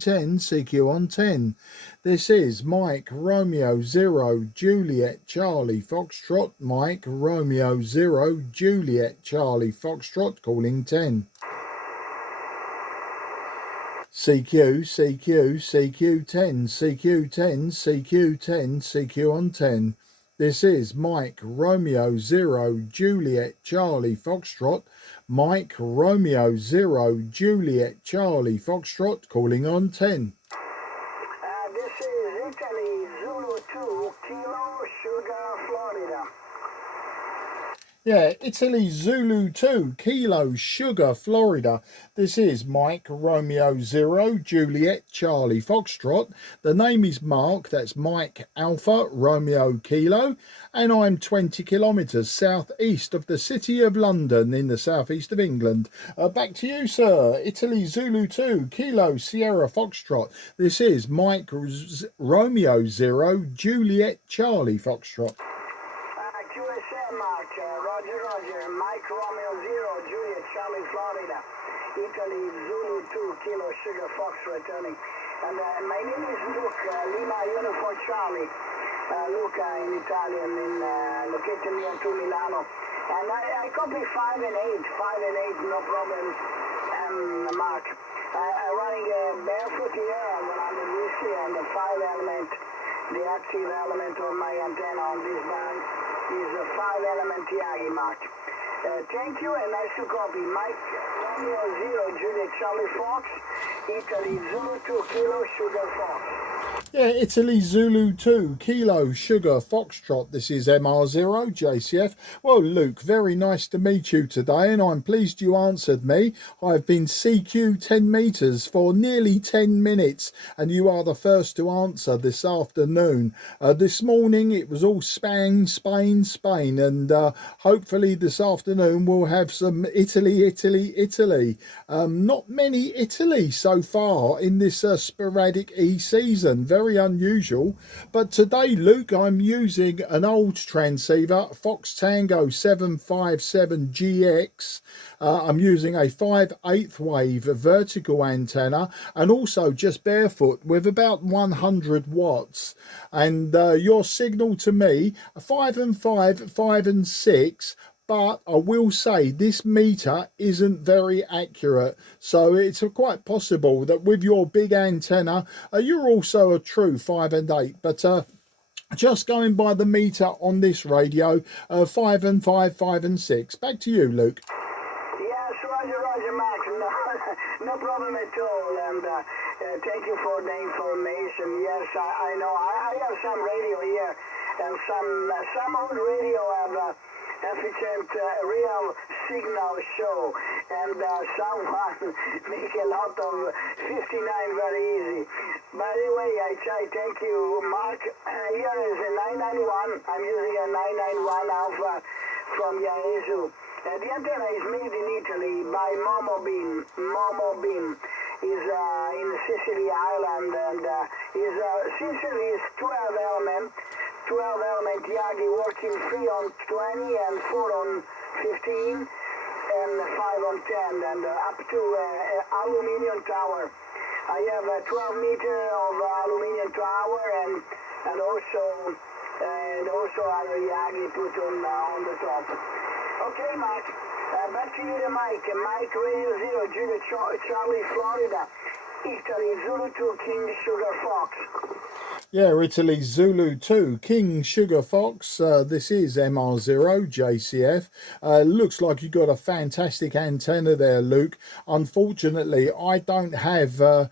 10 CQ on 10. This is Mike Romeo 0 Juliet Charlie Foxtrot. Mike Romeo 0 Juliet Charlie Foxtrot calling 10. CQ, CQ, CQ10, CQ10, CQ10, CQ on 10. This is Mike Romeo 0 Juliet Charlie Foxtrot. Mike Romeo 0 Juliet Charlie Foxtrot calling on 10. This is Italy Zulu 2 Kilo Sugar Florida. Yeah, Italy Zulu 2 Kilo Sugar Florida. This is Mike Romeo 0 Juliet Charlie Foxtrot. The name is Mark, that's Mike Alpha Romeo Kilo, and I'm 20 kilometres southeast of the city of London in the southeast of England. Back to you, sir. Italy Zulu 2 Kilo Sierra Foxtrot. This is Mike Romeo 0 Juliet Charlie Foxtrot. QSM Mark, Roger, Mike Romeo 0, Juliet, Charlie, Florida, Italy, Zulu 2, Kilo, Sugar, Fox, returning. And my name is Luke, Lima, Uniform, Charlie, Luca in Italian, located near to Milano. And I copy 5 and 8, no problem, Mark. I'm running barefoot here, 100 DC, and the 5 element, the active element of my antenna on this band is a 5-element Yagi Mark. Thank you and nice to copy. Mike Romeo 0 Juliet Charlie Fox, Italy Zulu 2 Kilo Sugar Fox. Yeah, Italy Zulu 2 Kilo Sugar Foxtrot. This is MR0 JCF. Well, Luke, very nice to meet you today, and I'm pleased you answered me. I've been CQ 10 meters for nearly 10 minutes, and you are the first to answer this afternoon. This morning it was all Spain, and hopefully this afternoon we'll have some Italy. Not many Italy so far in this sporadic E-season. Very unusual, but today, Luke, I'm using an old transceiver, Fox Tango 757GX. I'm using a 5/8 wave vertical antenna, and also just barefoot with about 100 watts. And your signal to me, 5 and 5, 5 and 6. But I will say this meter isn't very accurate, so it's quite possible that with your big antenna, you're also a true 5 and 8. But just going by the meter on this radio, 5 and 5, 5 and 6. Back to you, Luke. Yes, Roger, Max. No problem at all. And thank you for the information. Yes, I know. I have some radio here, and some old radio have efficient real signal show, and someone make a lot of 59 very easy. By the way, thank you, Mark. Here is a 991. I'm using a 991 Alpha from Yaesu. The antenna is made in Italy by Momobeam is in Sicily Island, and Sicily is 12 element Yagi working 3 on 20 and 4 on 15 and 5 on 10, and up to aluminium tower. I have a 12 meter of aluminium tower, and also other Yagi put on the top. Okay, Mike. Back to you, the Mike. Mike Radio 0 Juliet Charlie Florida, Italy Zulu 2 King Sugar Fox. Yeah, Italy Zulu 2 King Sugar Fox. This is MR0 JCF. Looks like you got a fantastic antenna there, Luke. Unfortunately, I don't have the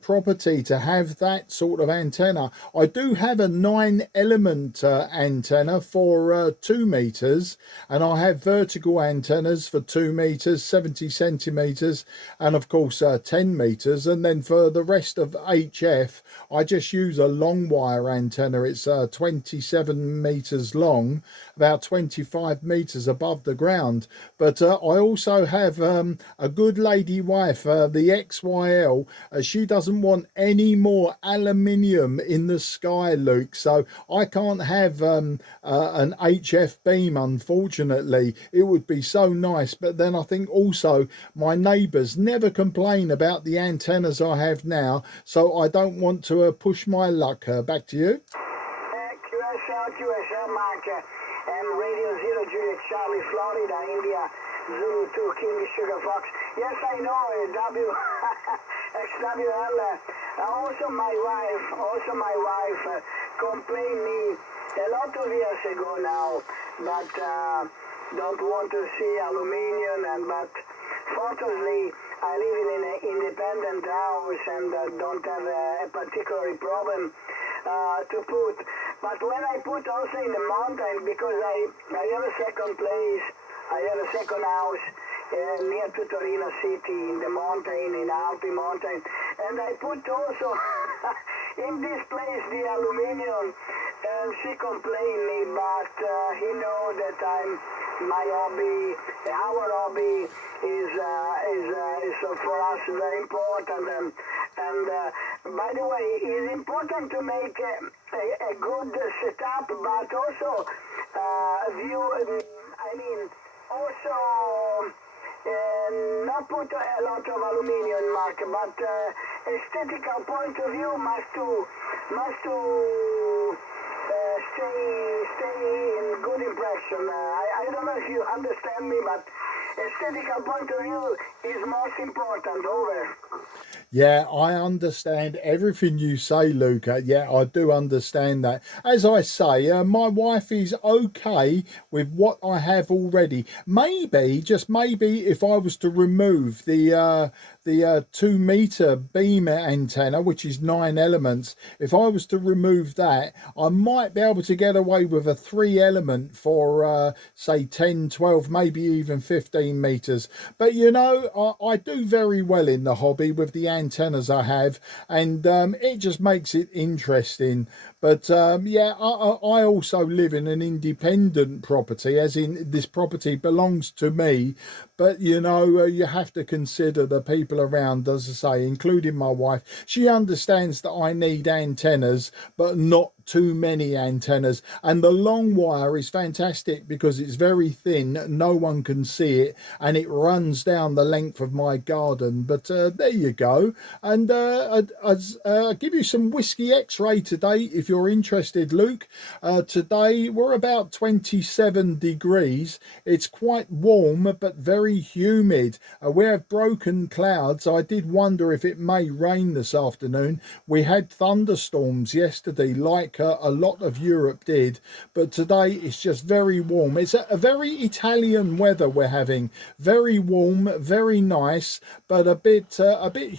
property to have that sort of antenna. I do have a 9-element antenna for 2 meters, and I have vertical antennas for 2 meters, 70 centimeters, and of course 10 meters. And then for the rest of HF, I just use a long wire antenna. It's 27 meters long, about 25 meters above the ground. But I also have a good lady wife, the XYL She doesn't want any more aluminium in the sky, Luke. So I can't have an HF beam, unfortunately. It would be so nice, but then I think also my neighbours never complain about the antennas I have now, so I don't want to push my luck. Back to you. QSL, Mark, and Radio 0 Juliet Charlie, Florida, India, Zulu 2, King Sugar Fox. Yes, I know, XWL. Also my wife complained me a lot of years ago now, but don't want to see aluminium, but fortunately I live in an independent house and don't have a particular problem to put. But when I put also in the mountain, because I have a second place, I have a second house near to Torino City in the mountain, in Alpi mountain, and I put also in this place the aluminium, and she complained me, but he knows that my hobby, our hobby is for us very important, and by the way, it's important to make a good setup, but also also not put a lot of aluminium, Mark, but aesthetical point of view must to stay in good impression. I don't know if you understand me, but aesthetical point of view is most important. Over. Yeah, I understand everything you say, Luca. Yeah, I do understand that. As I say, my wife is okay with what I have already. Maybe, just maybe, if I was to remove the 2-meter beam antenna, which is 9 elements, if I was to remove that, I might be able to get away with a 3-element for say 10, 12, maybe even 15 meters. But you know, I do very well in the hobby with the antennas I have, and it just makes it interesting. But yeah, I also live in an independent property, as in this property belongs to me. But you know, you have to consider the people around, as I say, including my wife. She understands that I need antennas, but not too many antennas. And the long wire is fantastic because it's very thin, no one can see it, and it runs down the length of my garden. But there you go. And I'll give you some whiskey x-ray today if you're interested, Luke. Today we're about 27 degrees. It's quite warm but very humid. We have broken clouds. I did wonder if it may rain this afternoon. We had thunderstorms yesterday, like a lot of Europe did, but today it's just very warm. It's a very Italian weather we're having. Very warm, very nice, but a bit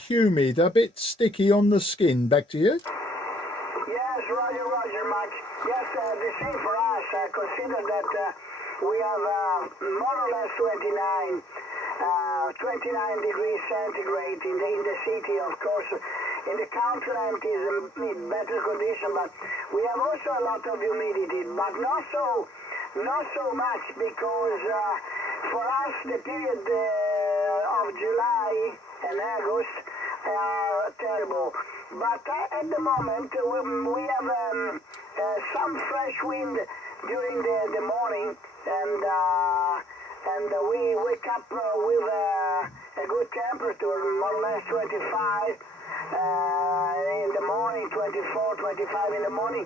humid, a bit sticky on the skin. Back to you. Yes, Roger, Mike. Yes, the same for us. Consider that we have more or less 29 degrees centigrade in the city. Of course, in the continent is in better condition, but we have also a lot of humidity, but not so much, because for us the period of July and August are terrible. But at the moment we have some fresh wind during the morning, and we wake up with a good temperature, more or less 25 in the morning, 24, 25 in the morning.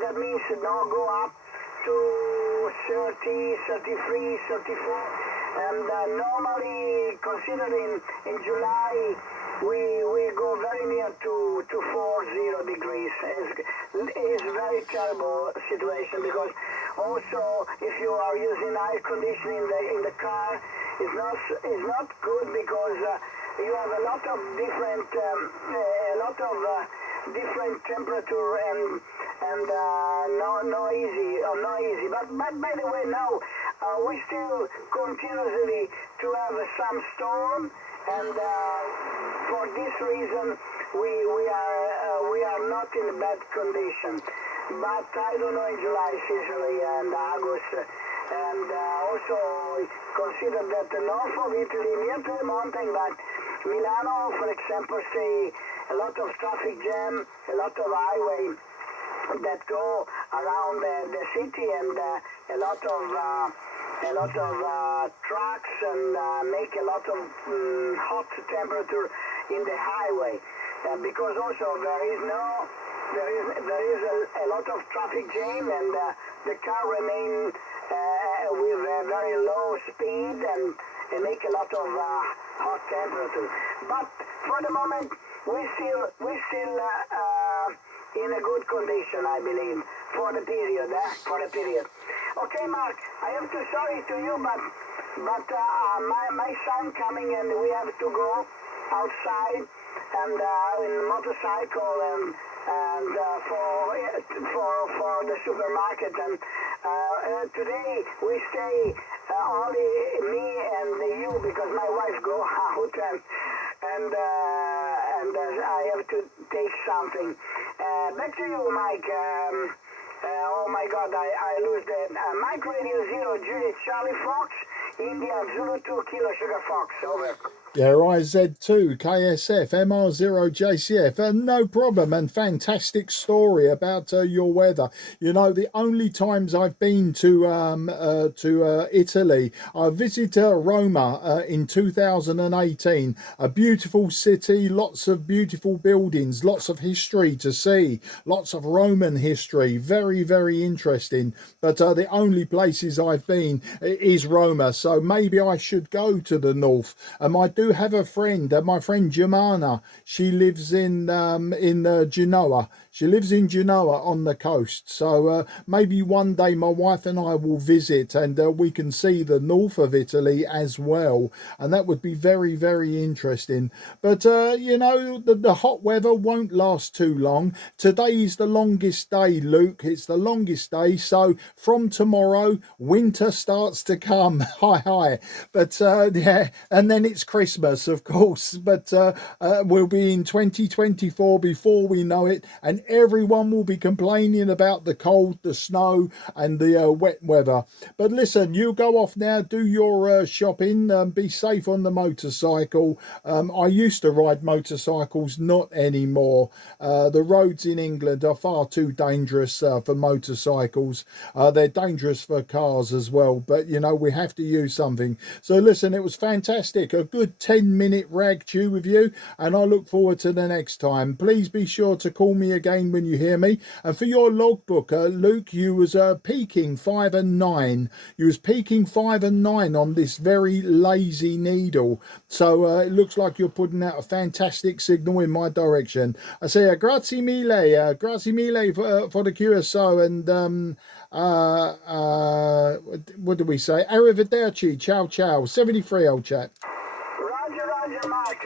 That means now go up to 30, 33, 34. And normally, considering in July, we go very near to 40 degrees. It's very terrible situation, because also if you are using air conditioning in the car, it's not good, because you have a lot of different different temperature, and no easy. But by the way, now we still continuously to have some storm, and for this reason we are not in bad condition. But I don't know in July, especially, and August, and also consider that the north of Italy, near to the mountain, but Milano, for example, see a lot of traffic jam, a lot of highway that go around the city, and a lot of trucks, and make a lot of hot temperature in the highway, because also there is a lot of traffic jam, and the car remain with a very low speed, and make a lot of hot temperature. But for the moment, we still in a good condition, I believe, for the period. Okay, Mark, I have to sorry to you, but my son coming, and we have to go outside and in motorcycle, and for the supermarket, and today we stay only me and you, because my wife go out, and I have to take something. Back to you, Mike. Oh my God, I lose the Mike Radio 0 Juliet Charlie Fox, India Zulu 2 Kilo Sugar Fox, over. Yeah, IZ2, KSF, MR0, JCF, no problem, and fantastic story about your weather. You know, the only times I've been to Italy, I visited Roma in 2018, a beautiful city, lots of beautiful buildings, lots of history to see, lots of Roman history, very, very interesting. But the only places I've been is Roma, so maybe I should go to the north. I do have a friend, my friend Germana. She lives in Genoa. She lives in Genoa on the coast. So maybe one day my wife and I will visit, and we can see the north of Italy as well. And that would be very, very interesting. But, you know, the hot weather won't last too long. Today is the longest day, Luke. It's the longest day. So from tomorrow, winter starts to come. Hi. But, yeah, and then it's Christmas, of course. But we'll be in 2024 before we know it. And everyone will be complaining about the cold, the snow, and the wet weather. But listen, you go off now, do your shopping, be safe on the motorcycle. I used to ride motorcycles, not anymore. The roads in England are far too dangerous for motorcycles. They're dangerous for cars as well, but you know, we have to use something. So listen, it was fantastic, a good 10-minute rag chew with you, and I look forward to the next time. Please be sure to call me again when you hear me. And for your logbook, Luke, you was peaking 5 and 9. You was peaking 5 and 9 on this very lazy needle. So it looks like you're putting out a fantastic signal in my direction. I say grazie mille for the QSO, and what do we say? Arrivederci, ciao, 73, old chap. Roger, Mark.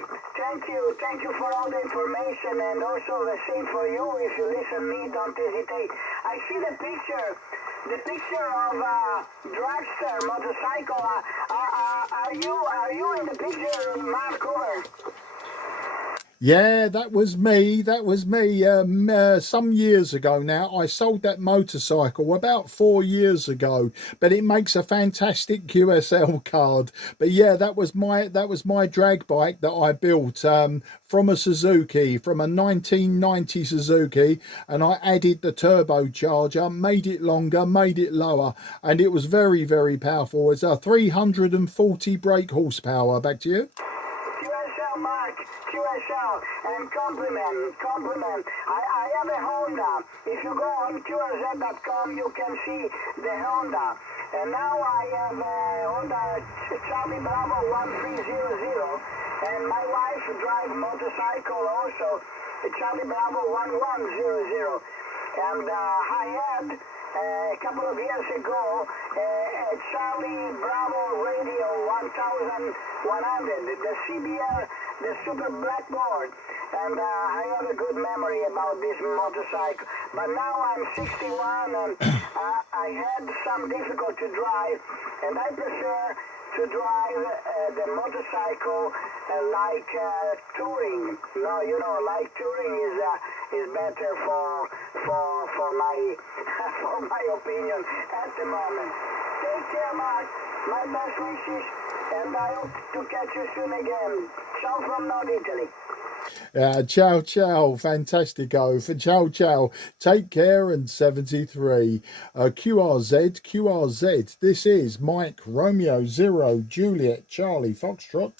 Thank you for all the information, and also the same for you. If you listen to me, don't hesitate. I see the picture of dragster motorcycle. Are you in the picture, Mark? Over. Yeah, that was me. Some years ago now. I sold that motorcycle about 4 years ago, but it makes a fantastic QSL card. But yeah, that was my drag bike that I built from a Suzuki, from a 1990 Suzuki, and I added the turbocharger, made it longer, made it lower, and it was very, very powerful. It's a 340 brake horsepower. Back to you. QSL, and compliment. I have a Honda. If you go on QRZ.com, you can see the Honda. And now I have a Honda Charlie Bravo 1300, and my wife drives motorcycle also, Charlie Bravo 1100. And I had a couple of years ago a Charlie Bravo Radio 1100, the CBR, the Super Blackboard, and I have a good memory about this motorcycle. But now I'm 61, and I had some difficulty to drive, and I prefer to drive the motorcycle like touring. No, you know, like touring is better for my for my opinion at the moment. Take care, Mark. My best wishes. and I hope to catch you soon again. Ciao from North Italy. Ciao, ciao. Fantastico. For ciao, ciao. Take care. And 73. QRZ, QRZ. This is Mike Romeo 0 Juliet Charlie Foxtrot.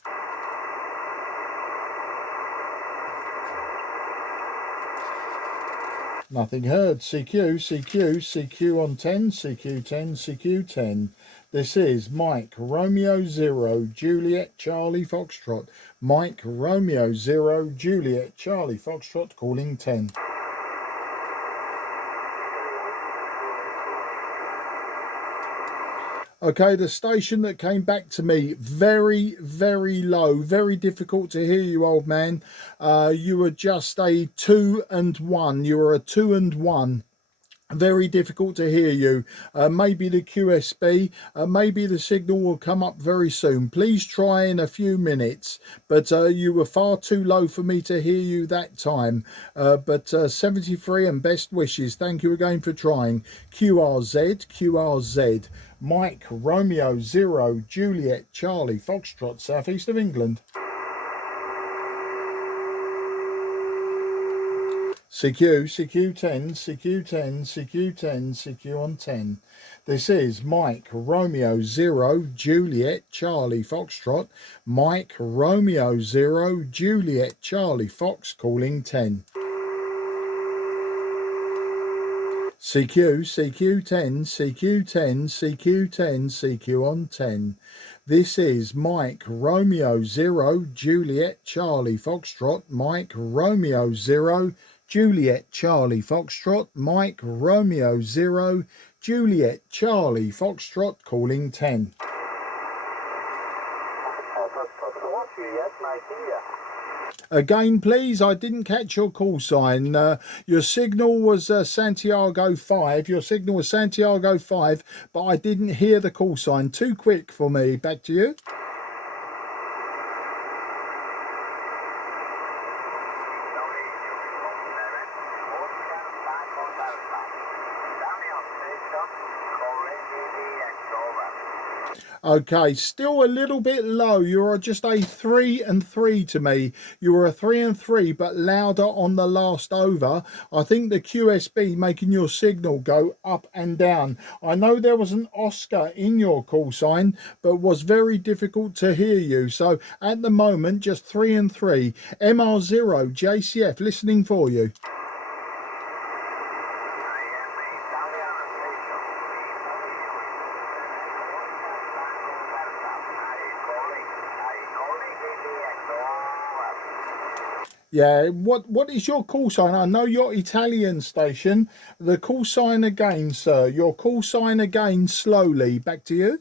Nothing heard. CQ, CQ, CQ on 10, CQ10, CQ10. This is Mike Romeo 0 Juliet Charlie Foxtrot. Mike Romeo 0 Juliet Charlie Foxtrot calling 10. Okay, the station that came back to me, very, very low, very difficult to hear you, old man. You were just a 2 and 1. You were a 2 and 1. Very difficult to hear you. Maybe the QSB, maybe the signal will come up very soon. Please try in a few minutes, but you were far too low for me to hear you that time. But 73 and best wishes. Thank you again for trying. QRZ, QRZ. Mike Romeo 0 Juliet Charlie Foxtrot, southeast of England. CQ, CQ10, CQ10, CQ10, CQ on 10. This is Mike Romeo 0 Juliet Charlie Foxtrot. Mike Romeo 0 Juliet Charlie Fox calling 10. CQ, CQ10, CQ10, CQ10, CQ on 10. This is Mike Romeo 0 Juliet Charlie Foxtrot. Mike Romeo 0 Juliet Charlie Foxtrot. Mike Romeo 0 Juliet Charlie Foxtrot calling 10. Again, please, I didn't catch your call sign. Your signal was Santiago 5. Your signal was Santiago 5, but I didn't hear the call sign. Too quick for me. Back to you. Okay, still a little bit low. You're just a 3 and 3 to me. You were a 3 and 3, but louder on the last over. I think the QSB making your signal go up and down. I know there was an Oscar in your call sign, but was very difficult to hear you. So at the moment, just 3 and 3. MR0 JCF listening for you. Yeah, what is your call sign? I know your Italian station. The call sign again, sir. Your call sign again slowly. Back to you.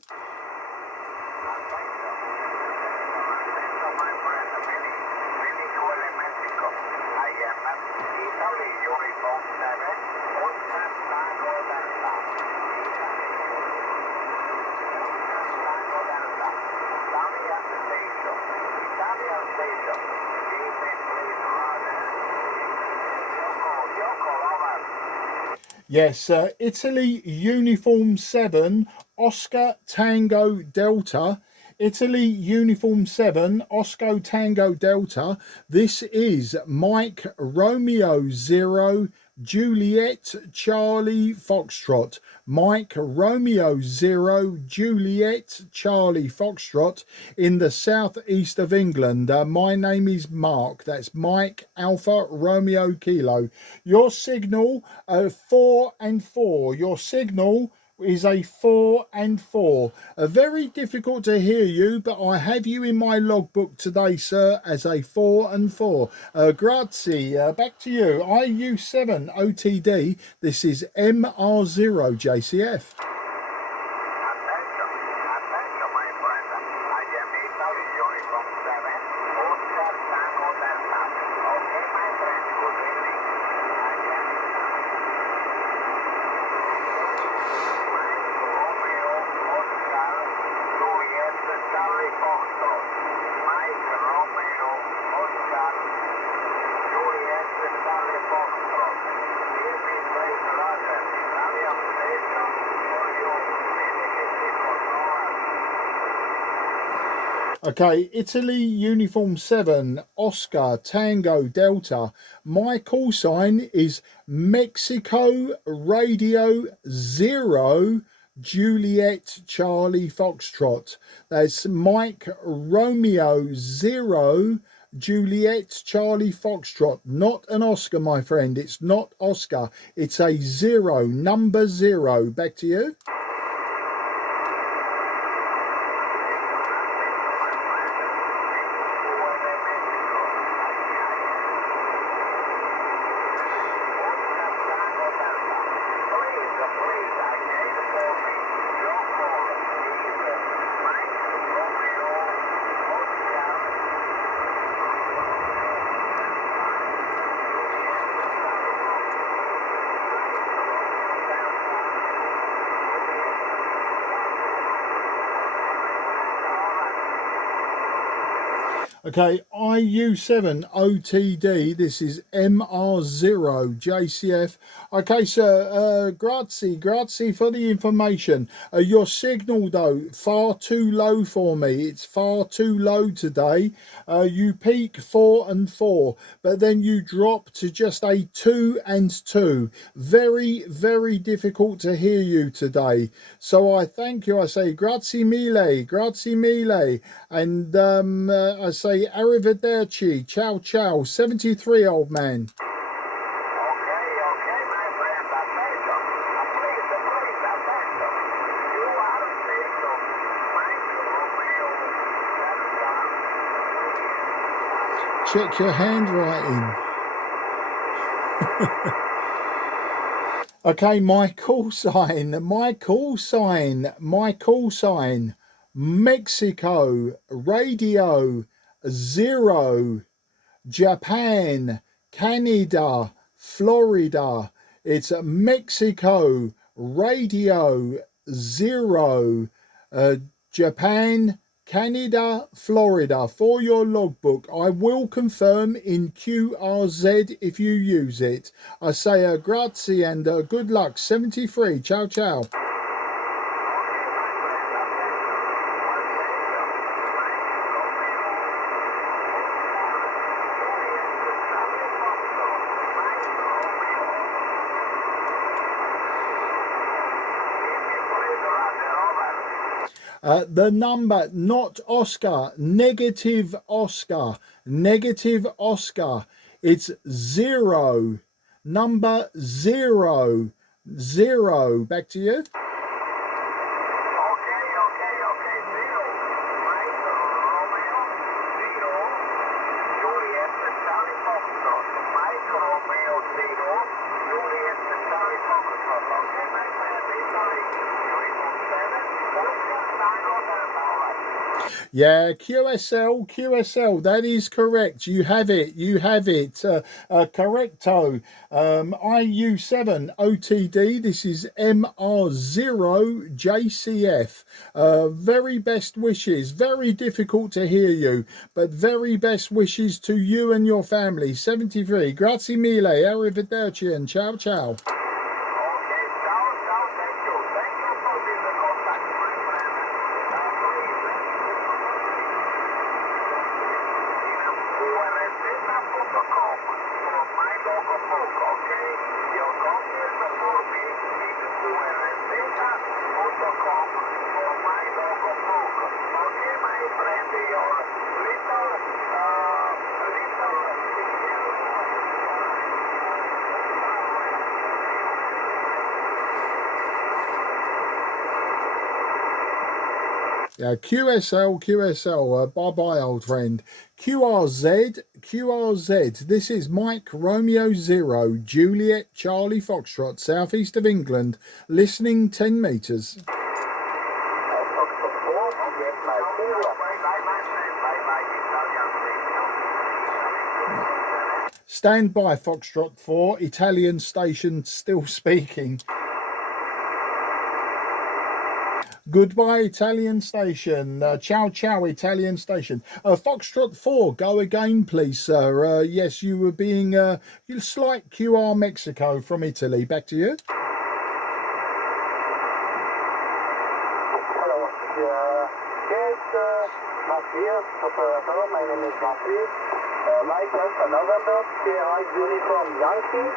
Yes, Italy Uniform 7, Oscar Tango Delta. Italy Uniform 7, Oscar Tango Delta. This is Mike Romeo 0, Juliet Charlie Foxtrot. Mike Romeo 0 Juliet Charlie Foxtrot in the southeast of England. My name is Mark. That's Mike Alpha Romeo Kilo. Your signal 4 and 4. Your signal is a 4 and 4. Very difficult to hear you, but I have you in my logbook today, sir, as a 4 and 4. Grazie. Back to you. IU7 OTD. This is MR0 JCF. Okay, Italy Uniform 7, Oscar Tango Delta. My call sign is Mexico Radio 0 Juliet Charlie Foxtrot. That's Mike Romeo 0 Juliet Charlie Foxtrot. Not an Oscar, my friend. It's not Oscar. It's a 0, number 0. Back to you. Okay, IU7OTD, this is MR0JCF. Okay, sir, grazie for the information. Your signal, though, far too low for me. It's far too low today. You peak 4 and 4, but then you drop to just a 2 and 2. Very, very difficult to hear you today. So I thank you. I say grazie mille, and I say arrivederci, ciao ciao, 73 old man. Check your handwriting. Okay, my call sign, Mexico Radio 0 Japan Canada Florida. It's Mexico Radio 0 Japan Canada, Florida. For your logbook, I will confirm in QRZ if you use it. I say grazie and good luck. 73. Ciao, ciao. The number, not Oscar, negative Oscar. It's 0, number 0. Back to you. Yeah, QSL, that is correct. You have it. Correcto. IU7 OTD, this is MR0JCF. Very best wishes. Very difficult to hear you, but very best wishes to you and your family. 73. Grazie mille. Arrivederci and ciao, ciao. Yeah, QSL, bye-bye, old friend. QRZ, this is Mike Romeo 0, Juliet Charlie Foxtrot, southeast of England, listening 10 metres. Stand by, Foxtrot 4, Italian station still speaking. Goodbye, Italian station. Ciao, ciao, Italian station. Foxtrot 4, go again, please, sir. Yes, you were being slight QR Mexico from Italy. Back to you. Hello. Yes, operator. My name is Jean-Philippe. Mike Alpha November, Sierra Uniform Yankee.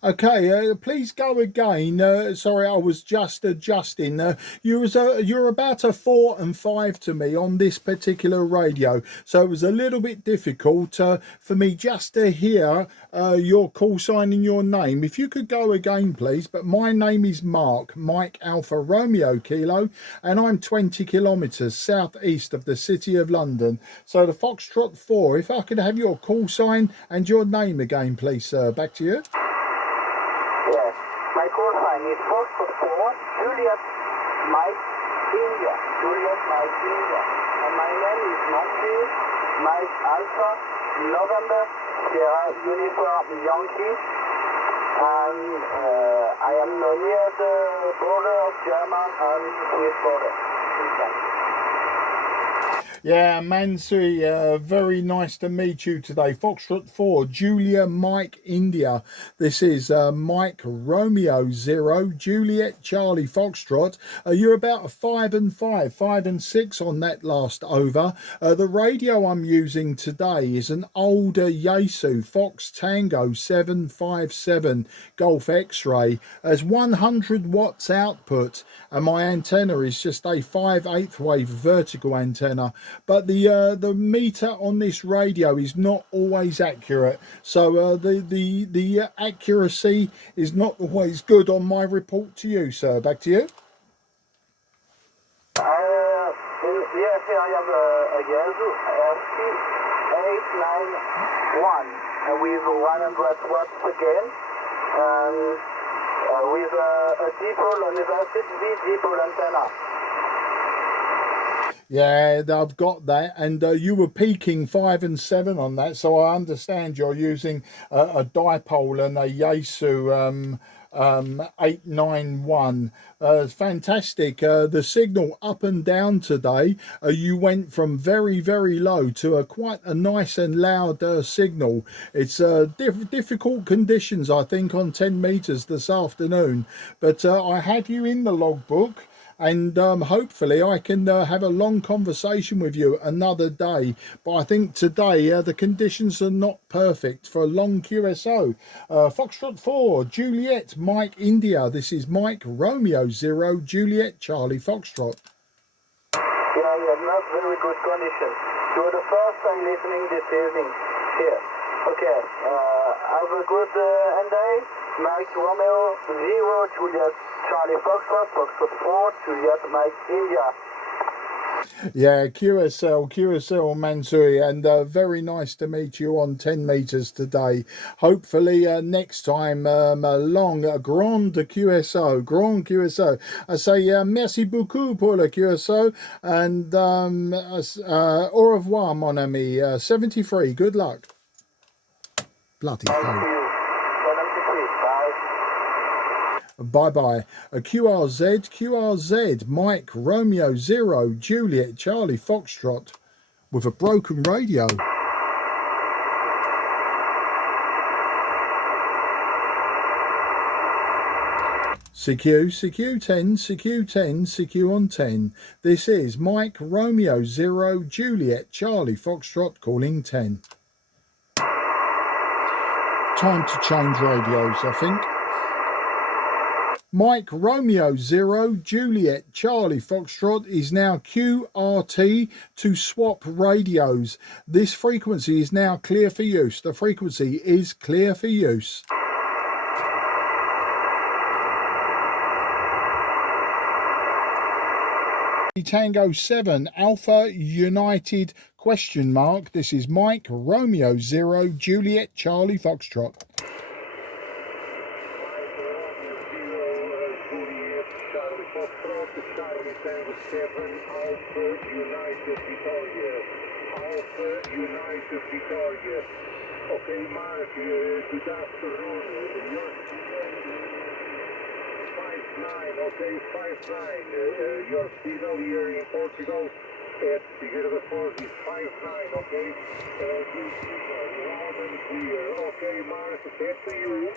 Okay, please go again. Sorry, I was just adjusting. You're about a 4 and 5 to me on this particular radio, so it was a little bit difficult for me just to hear your call sign and your name. If you could go again, please. But my name is Mark, Mike Alpha Romeo Kilo, and I'm 20 kilometres southeast of the City of London. So the Foxtrot 4. If I could have your call sign and your name again, please, sir. Back to you. Yes, my call sign is Foxtrot 4, Juliet Mike India, Juliet Mike India, and my name is Nancy Mike Alpha November Sierra Uniform Yankee, and I am near the border of German and Swiss border. Yeah, Mansui, very nice to meet you today. Foxtrot 4, Julia Mike India. This is Mike Romeo 0, Juliet Charlie Foxtrot. You're about a 5 and 5, 5 and 6 on that last over. The radio I'm using today is an older Yaesu Fox Tango 757 Golf X-Ray. As 100 watts output, and my antenna is just a 5/8 wave vertical antenna. But the meter on this radio is not always accurate, so the accuracy is not always good on my report to you, sir. Back to you. Yes, here I have a Yaesu FT-830S with 100 watts again, and with a dipole, an Eversit V dipole antenna. Yeah, I've got that, and you were peaking 5 and 7 on that, so I understand you're using a dipole and a Yaesu 891. Fantastic. The signal up and down today, you went from very, very low to quite a nice and loud signal. It's difficult conditions, I think, on 10 meters this afternoon, but I have you in the logbook. And hopefully I can have a long conversation with you another day. But I think today the conditions are not perfect for a long QSO. Foxtrot 4, Juliet Mike India. This is Mike Romeo 0, Juliet Charlie Foxtrot. Yeah, not very good condition. You are the first time listening this evening here. Okay, have a good day. Mike Romeo 0, Juliet Charlie Foxtrot, Foxtrot 4, Juliet Mike India. Yeah, QSL Mansui, and very nice to meet you on 10 meters today. Hopefully next time a grand QSO. I say merci beaucoup pour le QSO, and au revoir mon ami. 73, good luck. Bloody hell. Bye-bye. QRZ, Mike Romeo 0, Juliet Charlie Foxtrot with a broken radio. CQ10, CQ on 10. This is Mike Romeo 0, Juliet Charlie Foxtrot calling 10. Time to change radios, I think. Mike Romeo 0, Juliet Charlie Foxtrot is now QRT to swap radios. This frequency is now clear for use. The frequency is clear for use. Tango 7 Alpha United ? This is Mike Romeo 0, Juliet Charlie Foxtrot. Okay, Mark, good afternoon. 5-9, okay, 5-9. Your signal here in Portugal at figure the 4 is 5-9, okay? Good signal, loud and clear. Okay, Mark, back to you.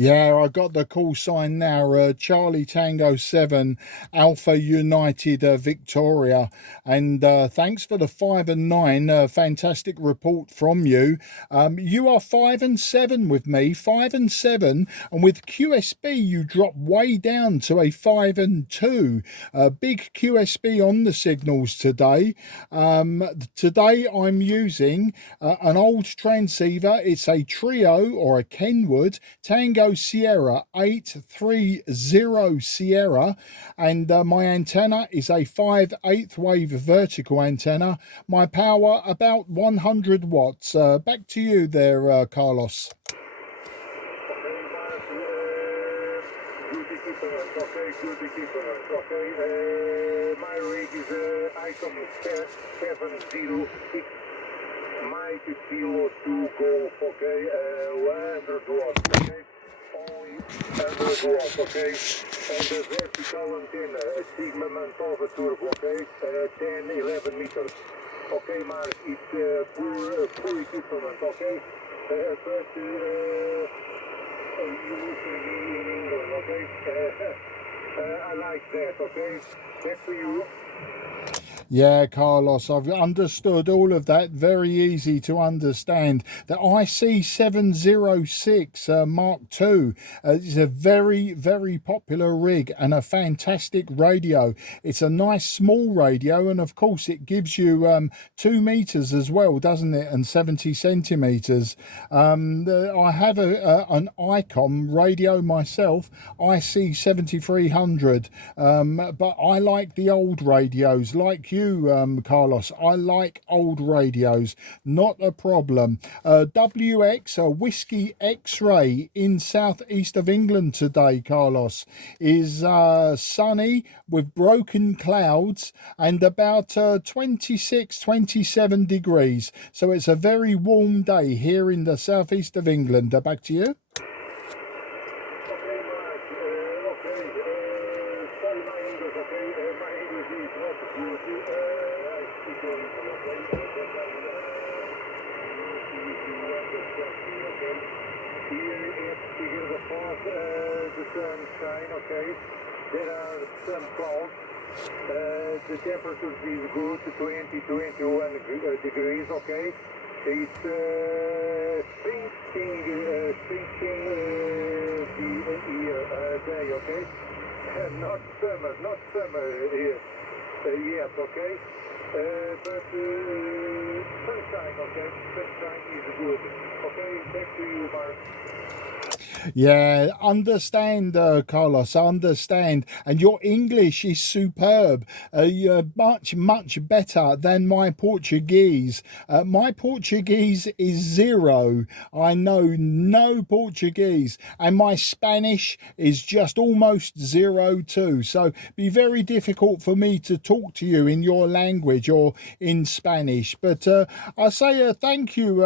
Yeah, I got the call sign now. Charlie Tango 7 Alpha United Victoria. And thanks for the 5 and 9. Fantastic report from you. You are 5 and 7 with me, 5 and 7. And with QSB, you drop way down to a 5 and 2. Big QSB on the signals today. Today I'm using an old transceiver. It's a Trio or a Kenwood Tango Sierra 830 Sierra, and my antenna is a 5/8 wave vertical antenna. My power about 100 watts. Back to you there, Carlos. Good equipment, okay. My rig is item 706 Mike Kilo 2 Golf, okay. 100 watts, okay. Only 100 watts, okay. And the vertical antenna, a Sigma Mantova Turbo, okay. 10-11 meters. Okay, Mark, it's full equipment, okay. But you listen in England, okay. I like that, okay? Back to you. Yeah, Carlos, I've understood all of that. Very easy to understand. The IC706 Mark II is a very, very popular rig and a fantastic radio. It's a nice small radio, and of course it gives you 2 meters as well, doesn't it? And 70 centimeters. I have an ICOM radio myself, IC7300, but I like the old radios, like you, Carlos. I like old radios, not a problem. WX, a Whiskey X-Ray in southeast of England today, Carlos, is sunny with broken clouds and about 26, 27 degrees. So it's a very warm day here in the southeast of England. Back to you. The sunshine, okay. There are some clouds. The temperature is good, 20-21 degrees, okay. It's thinking the year day, okay. Not summer here yet, okay. But sunshine, okay. Sunshine is good. Okay, back to you, Mark. Yeah, understand, Carlos, understand. And your English is superb. You're much, much better than my Portuguese. My Portuguese is 0. I know no Portuguese. And my Spanish is just almost 0 too. So be very difficult for me to talk to you in your language or in Spanish. But I say thank you,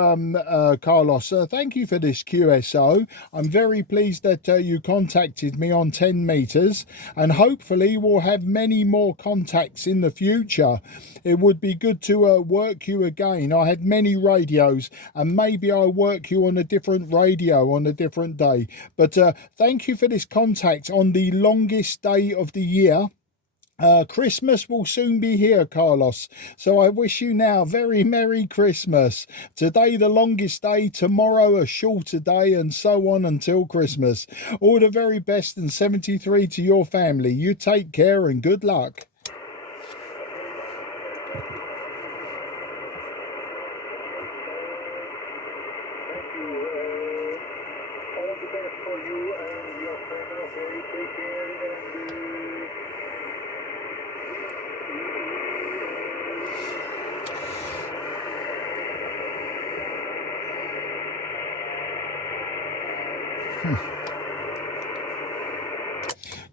Carlos. Thank you for this QSO. I'm very pleased that you contacted me on 10 meters, and hopefully we'll have many more contacts in the future. It would be good to work you again. I had many radios, and maybe I'll work you on a different radio on a different day. But thank you for this contact on the longest day of the year. Christmas will soon be here, Carlos, so I wish you now very Merry Christmas. Today the longest day, tomorrow a shorter day, and so on until Christmas. All the very best and 73 to your family. You take care and good luck. Thank you. All the best for you and your family, okay? Take care and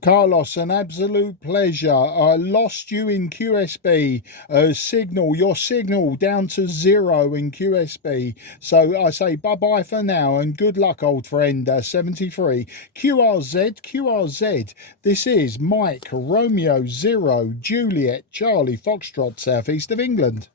Carlos, an absolute pleasure. I lost you in QSB. Your signal down to 0 in QSB. So I say bye-bye for now and good luck, old friend. 73. QRZ. This is Mike, Romeo, 0, Juliet, Charlie, Foxtrot, southeast of England.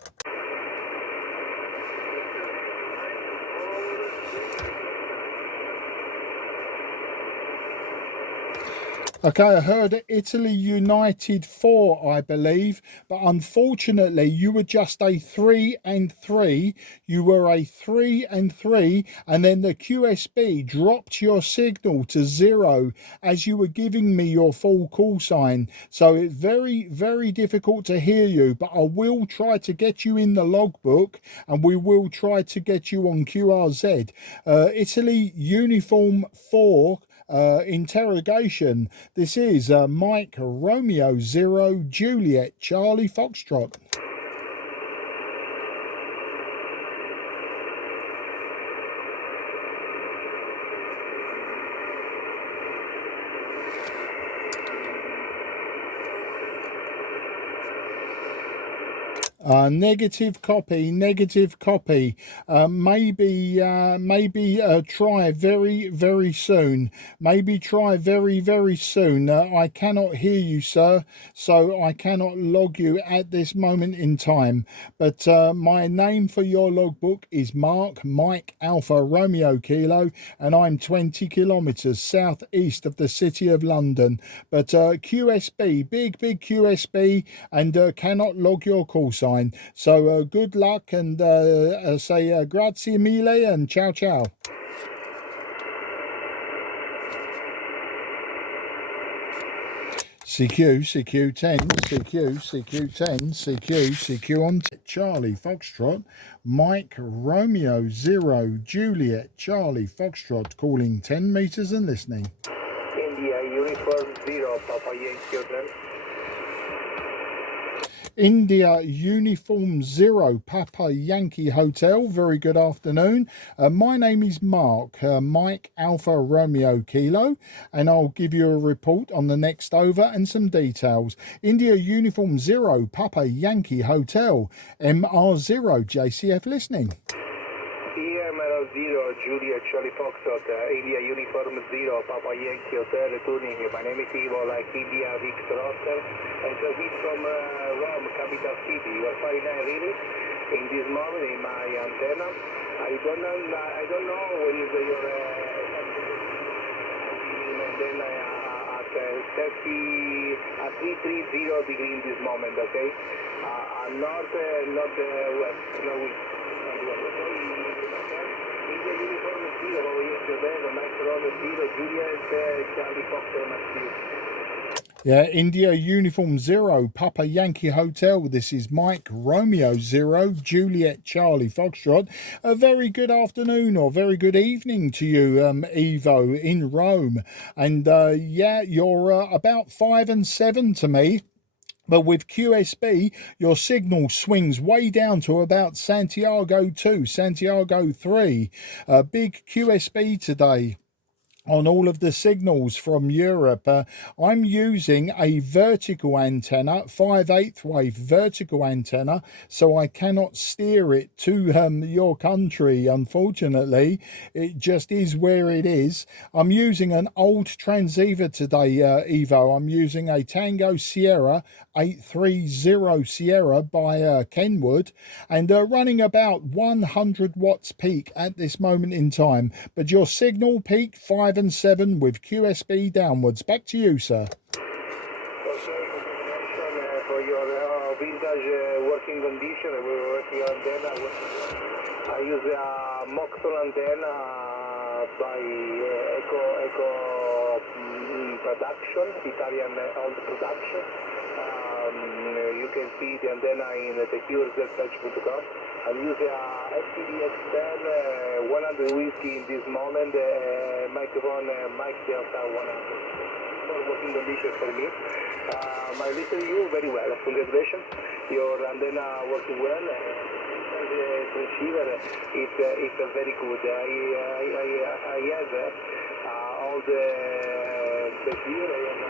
Okay, I heard Italy United 4, I believe, but unfortunately you were just a 3 and 3. You were a 3 and 3, and then the QSB dropped your signal to 0 as you were giving me your full call sign. So it's very, very difficult to hear you, but I will try to get you in the logbook and we will try to get you on QRZ. Italy Uniform 4. Interrogation. This is Mike Romeo 0 Juliet Charlie Foxtrot. Negative copy, negative copy. Maybe try very, very soon. Maybe try very, very soon. I cannot hear you, sir, so I cannot log you at this moment in time. But my name for your logbook is Mark Mike Alpha Romeo Kilo, and I'm 20 kilometres southeast of the city of London. But QSB, big QSB, and cannot log your call sign. So good luck, and say grazie mille and ciao ciao. CQ10, CQ on Charlie Foxtrot, Mike Romeo 0 Juliet Charlie Foxtrot, calling 10 meters and listening. India Uniform 0 Papa Yankee Hotel. India Uniform 0 Papa Yankee Hotel. Very good afternoon. My name is Mark, Mike Alpha Romeo Kilo, and I'll give you a report on the next over and some details. India Uniform 0 Papa Yankee Hotel, MR0 JCF listening. EMR0 Julia Charlie Foxtrot, India Uniform 0 Papa Yankee Hotel returning. My name is Ivo, like India Victor Oscar, and transmit from Rome, capital city. You are fine, really? In this moment, in my antenna, I don't know when is your and then at 330 degree in this moment, okay? Not west, no west. Uniform 0, yesterday, the Max Roller 0, Juliet, Charlie Foxtrot, Max 0. Yeah, India Uniform 0 Papa Yankee Hotel. This is Mike Romeo 0 Juliet Charlie Foxtrot. A very good afternoon or very good evening to you, Evo in Rome. And yeah, you're about 5 and 7 to me. But with QSB, your signal swings way down to about Santiago 2, Santiago 3. Big QSB today on all of the signals from Europe. I'm using a vertical antenna, 5/8 wave vertical antenna, so I cannot steer it to your country, unfortunately. It just is where it is. I'm using an old transceiver today, Evo. I'm using a Tango Sierra 830 Sierra by Kenwood, and running about 100 watts peak at this moment in time. But your signal peak 5 and 7 with QSB downwards. Back to you, sir. For your vintage working condition, we were working on antenna. I use a Moxon antenna by Eco Production, Italian old production. You can see the antenna in the QRZ.com. I'm using a FT-757GX 100 whiskey in this moment, microphone Mike Delta 100. For working condition for me. I listen to you very well. Congratulations. Your antenna working well. The transceiver it's very good. I have all the clear. I have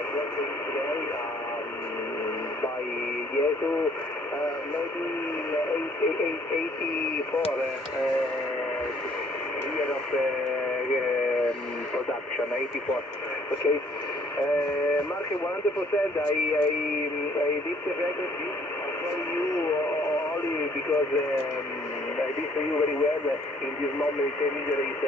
7.7 today by Yesu, maybe 84 year of production, 84. Okay. Mark 100%. I did the frequency. I'll tell you only because listen you very well. In this moment, the meter is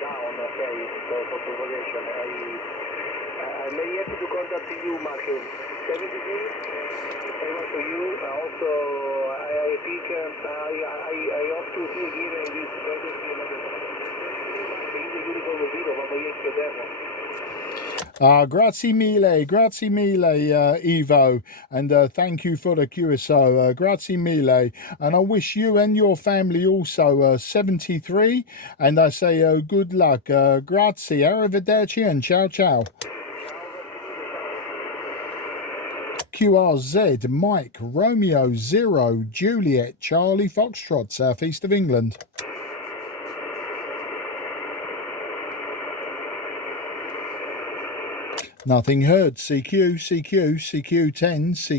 down, okay, for propagation. I may have to contact you, Mark. 73, I want to you. Also, I think I hope to see again in this frequency. In the uniform video, ma voglio chiederlo. Grazie mille, Ivo, and thank you for the QSO. Grazie mille, and I wish you and your family also 73, and I say good luck. Grazie, arrivederci, and ciao ciao. QRZ, Mike, Romeo, Zero, Juliet, Charlie, Foxtrot, southeast of England. Nothing heard. CQ, CQ, CQ10, CQ.